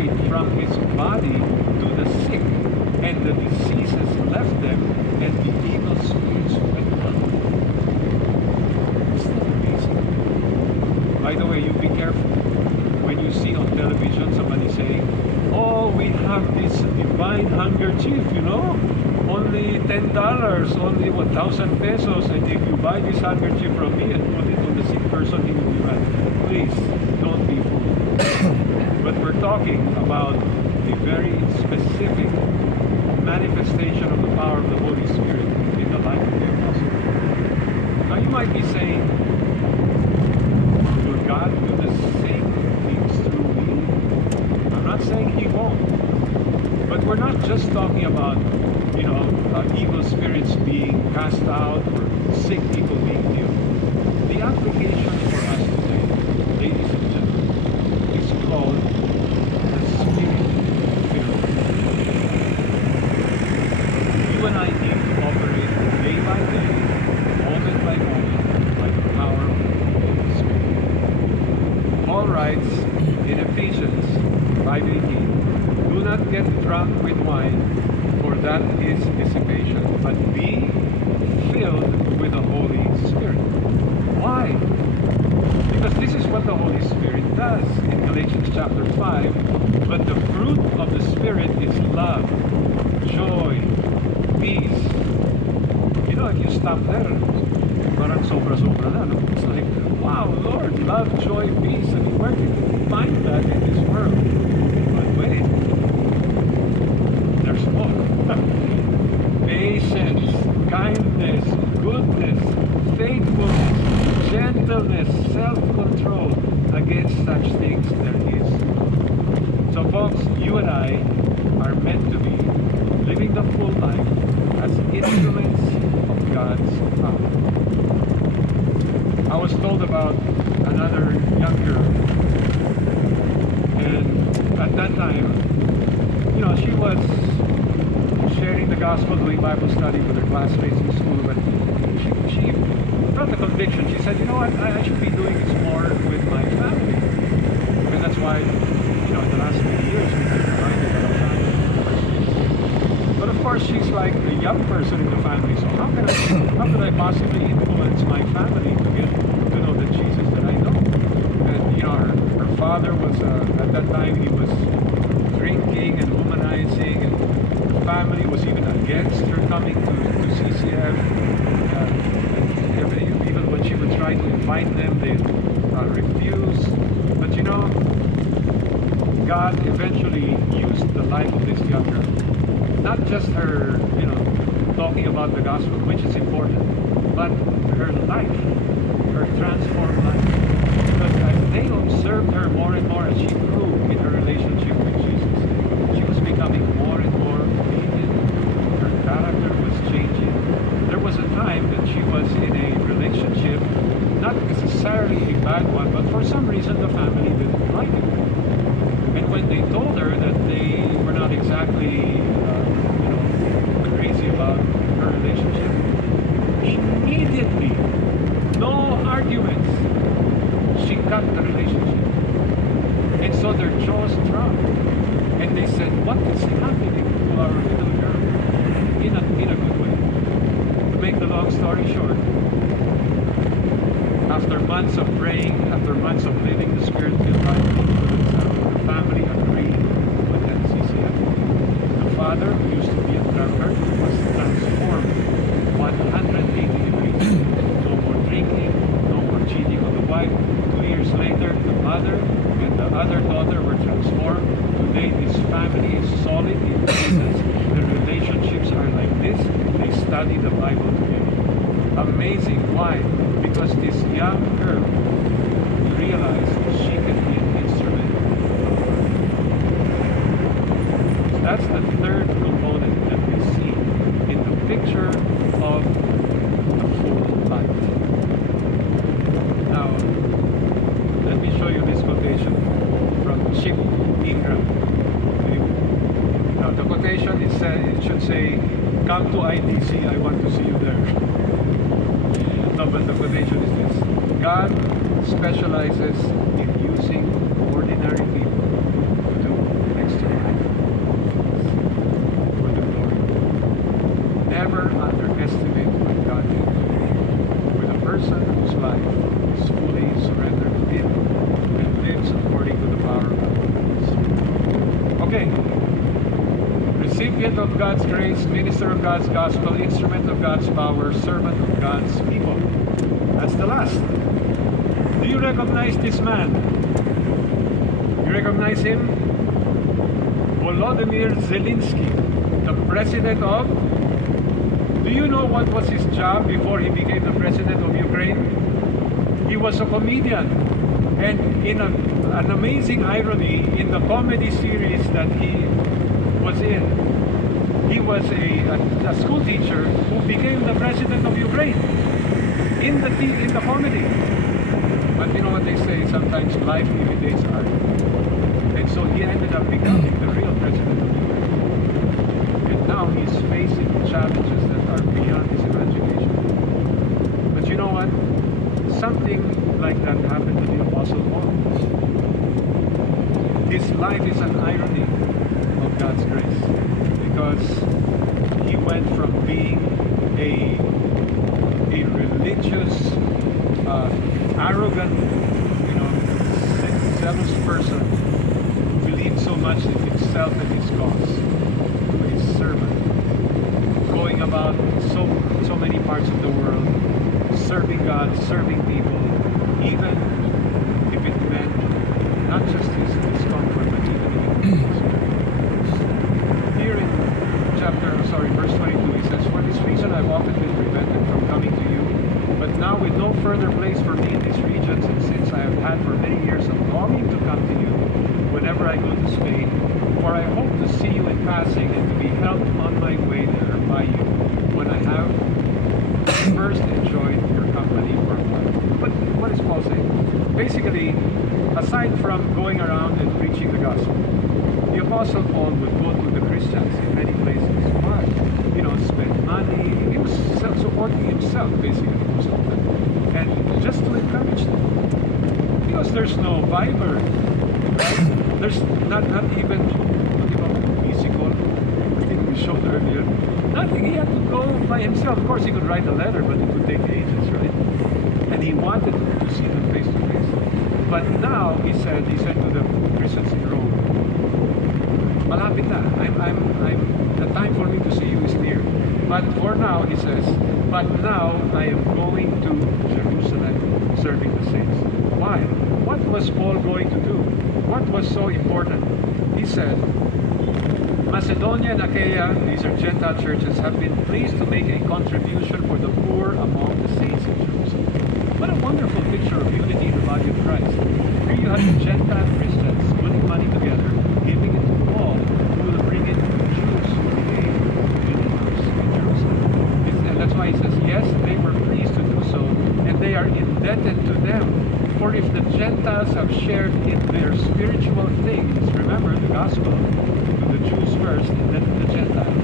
spirit from his body to the sick, and the diseases left them, and the evil spirits went out. Isn't that amazing? By the way, you be careful when you see on television somebody saying, "Oh, we have this divine handkerchief, you know, only $10, only 1,000 pesos, and if you buy this handkerchief from me and put it on the sick person, he will be right." Please, don't be fooled. But we're talking about a very specific manifestation of the power of the Holy Spirit in the life of the apostle. Now you might be saying, will God do the same things through me? I'm not saying he won't. But we're not just talking about, evil spirits being cast out or sick people being healed. The application for us today, ladies and gentlemen, is called the Spirit-filled. You and I need to operate day by day, moment by moment, by the power of the Holy Spirit. Paul writes in Ephesians 5:18, "Do not get drunk with wine, for that is dissipation, but be filled with the Holy Spirit." Why? Because this is what the Holy Spirit does in Galatians chapter 5. But the fruit of the Spirit is love, joy, peace. If you stop there, parang sobra-sobra na. No? It's like, wow, Lord, love, joy, peace. I mean, where can you find that in this world? But wait, there's more. Patience, kindness, goodness, faithfulness, gentleness, self-control. Against such things there is. So folks, you and I are meant to be living the full life as instruments of God's power. I was told about another young girl, and at that time, she was sharing the gospel, doing Bible study with her classmates in school, but she felt a conviction. She said, I should be doing this more with my family. And that's why, in the last few years, we've been reminded of our family in the first place. But of course, she's like a young person in the family, so how could I possibly influence my family to get to know the Jesus that I know? And, her father was, at that time, he was drinking and womanizing, and the family was even against her coming to CCF. Even when she would try to invite them, they refused. But God eventually used the life of this young girl. Not just her, talking about the gospel, which is important, but her life, her transformed life. Because as they observed her more and more as she grew in her relationship with Jesus, she was becoming more and more obedient. Her character was changing. There was a time that she was in a relationship, not necessarily a bad one, but for some reason the family didn't like it. And when they told her that they were not exactly, crazy about her relationship, immediately, no arguments, she cut the relationship. And so their jaws dropped. And they said, what is happening to our little girl? In a good way. To make the long story short, after months of praying, after months of living the Spirit-filled life, the family agreed to attend CCF. The father, who used to be a drunkard, was transformed 180 degrees. No more drinking, no more cheating on the wife. 2 years later, the mother and the other daughter were transformed. Today, this family is solid in Jesus. The relationships are like this. They study the Bible together. Amazing. Why? Because this young girl realized she can be an instrument. That's the third component that we see in the picture of the full life. Now, let me show you this quotation from Chip Ingram. Now, the quotation it should say, "Come to IDC, I want to see you there." No, but the quotation is this: God specializes in using ordinary people to do life is fully surrendered to Him and lives according to the power of the Holy Spirit. Okay. Recipient of God's grace, minister of God's gospel, instrument of God's power, servant of God's people. That's the last. Do you recognize this man? You recognize him? Volodymyr Zelensky, the president of... Do you know what was his job before he became the president of Ukraine? He was a comedian. And in an amazing irony, in the comedy series that he was in, he was a school teacher who became the president of Ukraine in the comedy. But you know what they say, sometimes life imitates art. And so he ended up becoming the real president of Ukraine. And now he's facing challenges that are beyond his imagination. But you know what? Something like that happened to the Apostle Paul. His life is an irony of God's grace, because he went from being a religious, arrogant, zealous person who believed so much in himself and his cause, to a servant, going about so many parts of the world, serving God, serving people, even if it meant not just his discomfort, but even his Here in verse 22, he says, "For this reason I've often been prevented from coming to you, but now with no further place for me in these regions, and since I have had for many years a longing to come to you whenever I go to Spain, for I hope to see you in passing and to be helped on my way there by you, when I have first enjoyed your company for a while." But what is Paul saying? Basically, aside from going around and preaching the gospel, the Apostle Paul would go to the Christians in many places. Why? Spend money, supporting himself, basically, most of them. And just to encourage them. Because there's no Viber, right? There's not even physical, I think we showed earlier. Nothing. He had to go by himself. Of course, he could write a letter, but it would take ages, right? And he wanted to see them face to face. But now, he said to the Christians in Rome, malapit na. The time for me to see you is near. But for now, he says, but now I am going to Jerusalem serving the saints. Why? What was Paul going to do? What was so important? He said, Macedonia and Achaia, these are Gentile churches, have been pleased to make a contribution for the poor among the saints in Jerusalem. What a wonderful picture of unity in the body of Christ. Here you have the Gentile Christians putting money together, giving it to Paul, who will bring it to the Jews who became believers in Jerusalem. And that's why he says, yes, they were pleased to do so, and they are indebted to them. For if the Gentiles have shared in their spiritual things, remember the gospel, to the Jews first, and then to the Gentiles,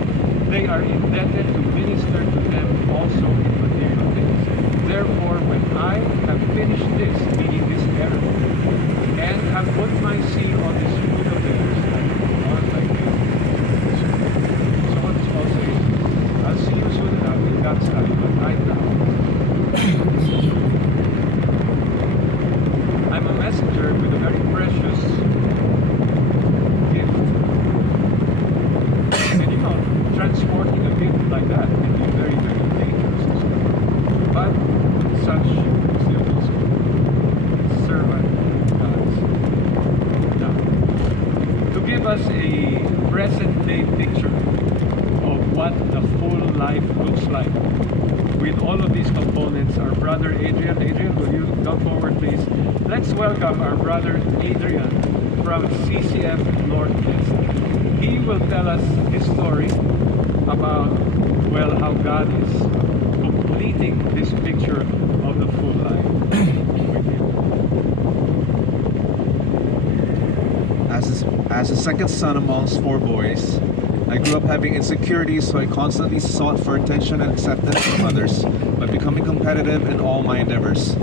they are indebted to minister to them also in material things. Therefore, when I have finished this, meaning this errand, and have put my seal on this food of theirs, I will go on like this. So what does Paul say? I'll see you soon enough in God's time, but right now, I'm a messenger with a very precious gift. And transporting a gift like that can be very, very dangerous and stuff. But such is the apostle, servant of God's. Now, to give us a present-day picture of what the full life looks like, with all of these components, our brother Adrian. Adrian, will you come forward, please? Let's welcome our brother Adrian from CCF Northwest. He will tell us his story about, well, how God is completing this picture of the full life with him. As a second son amongst 4 boys, I grew up having insecurities, so I constantly sought for attention and acceptance from others by becoming competitive in all my endeavors.